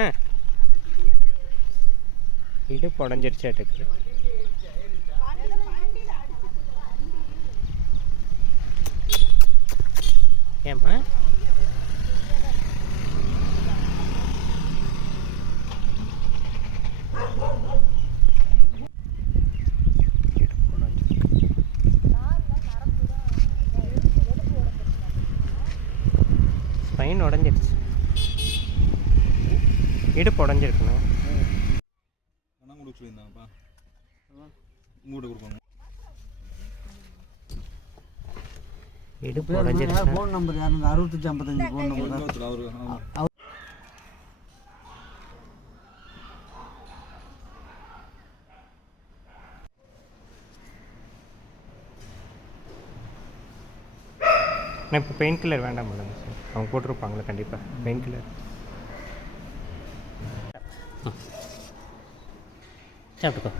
ஆ இடுப்பு உடஞ்சிருச்சாட்டுக்கு. ஏம்மா ஸ்பைன் உடஞ்சிருச்சு. இடுப்பு உடஞ்சிருக்குண்ணா. இடுப்பு உடஞ்சிருச்சு. ஃபோன் நம்பர் யாரு? 6555 ஃபோன் நம்பர். நான் இப்போ பெயின் கில்லர் வேண்டாம் மேடம் சார், அவங்க போட்டிருப்பாங்களே கண்டிப்பாக பெயின் கில்லர். சாப்பிட்டுக்கோ.